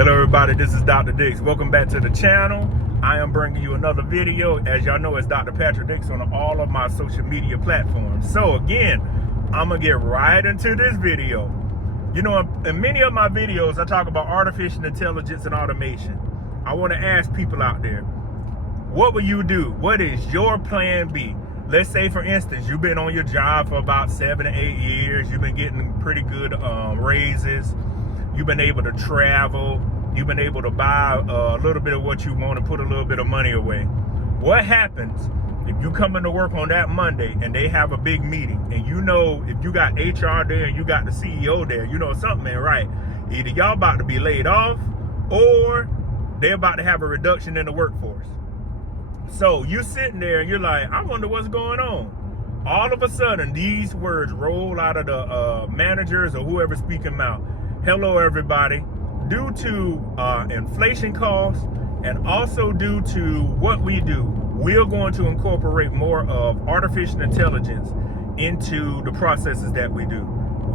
Hello everybody, this is Dr. Dix. Welcome back to the channel. I am bringing you another video. As y'all know, it's Dr. Patrick Dix on all of my social media platforms. So again, I'm gonna get right into this video. You know, in many of my videos, I talk about artificial intelligence and automation. I wanna ask people out there, what will you do? What is your plan B? Let's say, for instance, you've been on your job for about 7 to 8 years. You've been getting pretty good raises. You've been able to travel. You've been able to buy a little bit of what you want and put a little bit of money away. What happens if you come into work on that Monday and they have a big meeting, and you know, if you got HR there and you got the CEO there, you know something ain't right. Either y'all about to be laid off or they're about to have a reduction in the workforce. So you sitting there and you're like, I wonder what's going on. All of a sudden, these words roll out of the managers or whoever's speaking out. Hello, everybody. Due to inflation costs and also due to what we do, we're going to incorporate more of artificial intelligence into the processes that we do.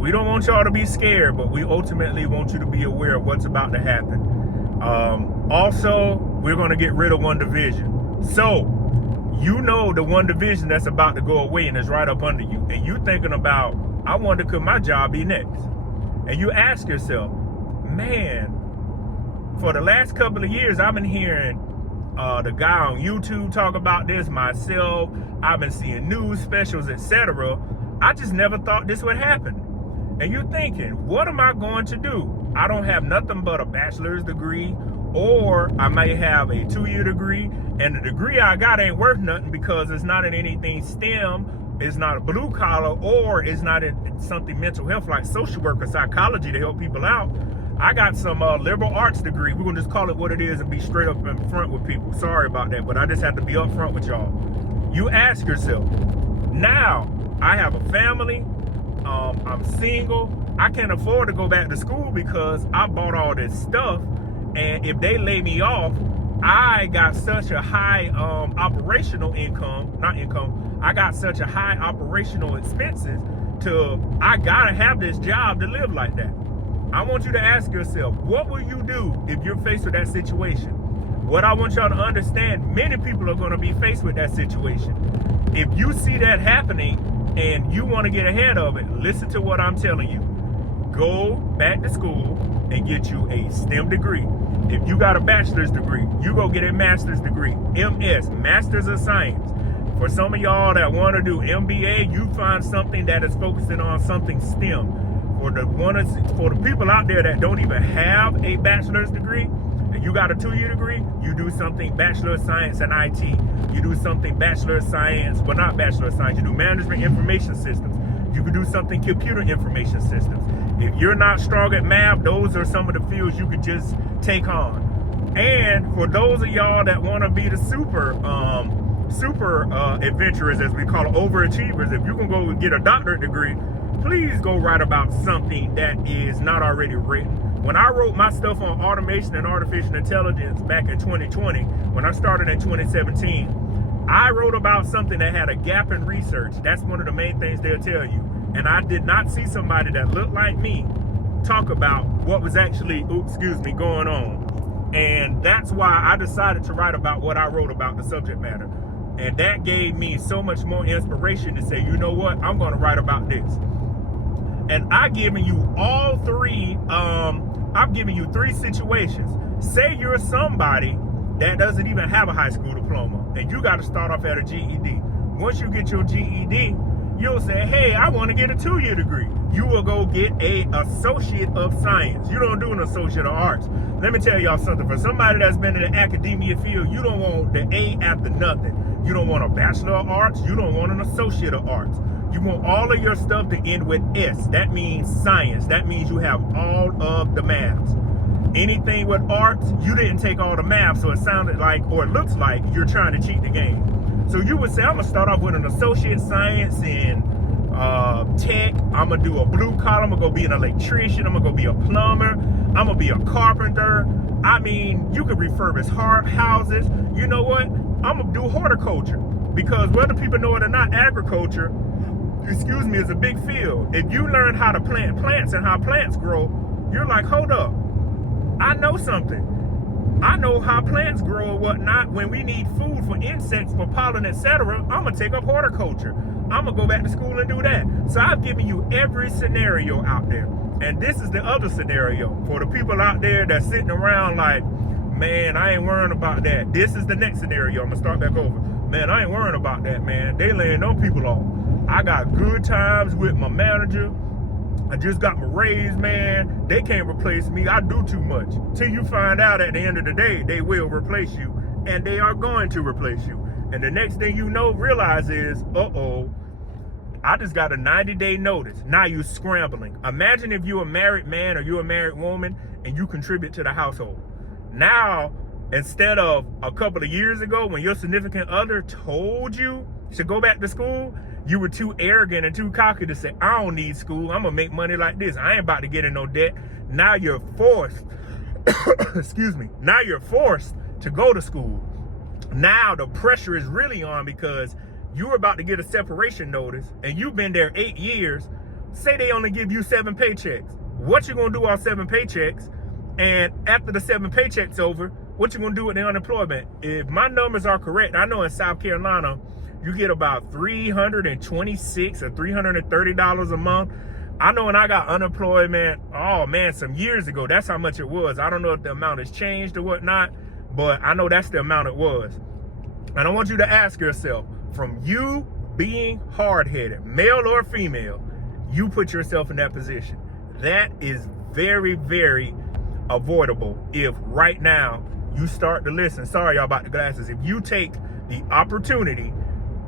We don't want y'all to be scared, but we ultimately want you to be aware of what's about to happen. Also, we're going to get rid of one division. So, you know the one division that's about to go away and is right up under you. And you're thinking about, I wonder, could my job be next? And you ask yourself, man, for the last couple of years, I've been hearing the guy on YouTube talk about this, myself. I've been seeing news specials, etc. I just never thought this would happen. And you're thinking, what am I going to do? I don't have nothing but a bachelor's degree, or I may have a 2-year degree, and the degree I got ain't worth nothing because it's not in anything STEM. It's not a blue collar, or it's not in something mental health like social work or psychology to help people out. I got some liberal arts degree. We're gonna just call it what it is and be straight up in front with people. Sorry about that, but I just have to be up front with y'all. You ask yourself, now I have a family, I'm single, I can't afford to go back to school because I bought all this stuff, and if they lay me off, I got such a high I got such a high operational expenses I gotta have this job to live like that. I want you to ask yourself, what will you do if you're faced with that situation? What I want y'all to understand, many people are gonna be faced with that situation. If you see that happening and you wanna get ahead of it, listen to what I'm telling you. Go back to school and get you a STEM degree. If you got a bachelor's degree, you go get a master's degree, MS, Masters of Science. For some of y'all that want to do MBA, you find something that is focusing on something STEM. For the people out there that don't even have a bachelor's degree, and you got a 2-year degree, you do something Bachelor of Science in IT. You do something Bachelor of Science, well, not Bachelor of Science, you do Management Information Systems. You could do something Computer Information Systems. If you're not strong at math, those are some of the fields you could just take on. And for those of y'all that want to be the super adventurers, as we call it, overachievers, if you can go get a doctorate degree, please go write about something that is not already written. When I wrote my stuff on automation and artificial intelligence back in 2020, when I started in 2017, I wrote about something that had a gap in research. That's one of the main things they'll tell you. And I did not see somebody that looked like me talk about what was actually, going on. And that's why I decided to write about what I wrote about, the subject matter. And that gave me so much more inspiration to say, you know what, I'm going to write about this. And I've given you all three, I've given you 3 situations. Say you're somebody that doesn't even have a high school diploma, and you got to start off at a GED. Once you get your GED, you'll say, hey, I want to get a 2-year degree. You will go get a Associate of Science. You don't do an Associate of Arts. Let me tell y'all something. For somebody that's been in the academia field, you don't want the A after nothing. You don't want a Bachelor of Arts. You don't want an Associate of Arts. You want all of your stuff to end with S. That means science. That means you have all of the maths. Anything with arts, you didn't take all the math, so it sounded like, or it looks like, you're trying to cheat the game. So you would say, I'm gonna start off with an associate science in tech. I'm gonna do a blue collar. I'm gonna go be an electrician. I'm gonna go be a plumber. I'm gonna be a carpenter. I mean, you could refurbish houses. You know what? I'm gonna do horticulture, because whether people know it or not, agriculture, is a big field. If you learn how to plant plants and how plants grow, you're like, hold up, I know something. I know how plants grow or whatnot. When we need food for insects, for pollen, etc., I'm gonna take up horticulture. I'm gonna go back to school and do that. So I've given you every scenario out there. And this is the other scenario for the people out there that's sitting around like, man, I ain't worrying about that. This is the next scenario. I'm gonna start back over. Man, I ain't worrying about that, man. They laying on people off. I got good times with my manager. I just got my raise, man. They can't replace me. I do too much. Till you find out at the end of the day, they will replace you. And they are going to replace you. And the next thing you know, realize is, uh-oh, I just got a 90-day notice. Now you're scrambling. Imagine if you're a married man or you're a married woman and you contribute to the household. Now, instead of a couple of years ago when your significant other told you to go back to school, you were too arrogant and too cocky to say, I don't need school. I'm going to make money like this. I ain't about to get in no debt. Now you're forced, excuse me, now you're forced to go to school. Now the pressure is really on because you're about to get a separation notice and you've been there 8 years. Say they only give you 7 paychecks. What you going to do on 7 paychecks? And after the 7 paychecks over, what you going to do with the unemployment? If my numbers are correct, I know in South Carolina, you get about $326 or $330 a month. I know when I got unemployment, oh man, some years ago, that's how much it was. I don't know if the amount has changed or whatnot, but I know that's the amount it was. And I want you to ask yourself, from you being hard-headed, male or female, you put yourself in that position. That is very, very avoidable if right now you start to listen. Sorry, y'all, about the glasses. If you take the opportunity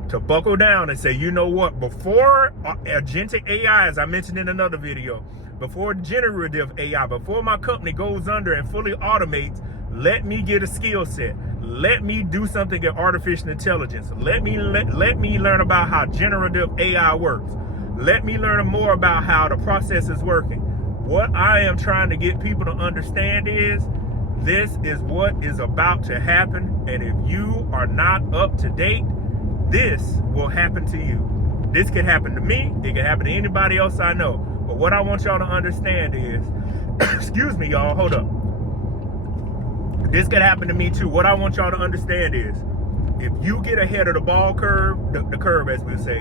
to buckle down and say, you know what, before agentic AI, as I mentioned in another video, before generative AI, before my company goes under and fully automates, let me get a skill set. Let me do something in artificial intelligence. Let me learn about how generative AI works. Let me learn more about how the process is working. What I am trying to get people to understand is this is what is about to happen. And if you are not up to date, this will happen to you. This can happen to me. It can happen to anybody else I know. But what I want y'all to understand is, excuse me, y'all, hold up. This could happen to me too. What I want y'all to understand is, if you get ahead of the ball curve, the curve as we say,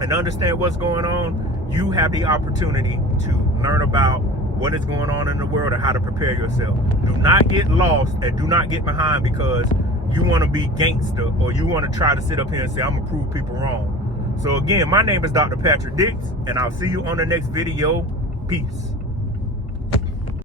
and understand what's going on, you have the opportunity to learn about what is going on in the world and how to prepare yourself. Do not get lost and do not get behind because you want to be gangster or you want to try to sit up here and say, I'm going to prove people wrong. So again, my name is Dr. Patrick Dix, and I'll see you on the next video. Peace.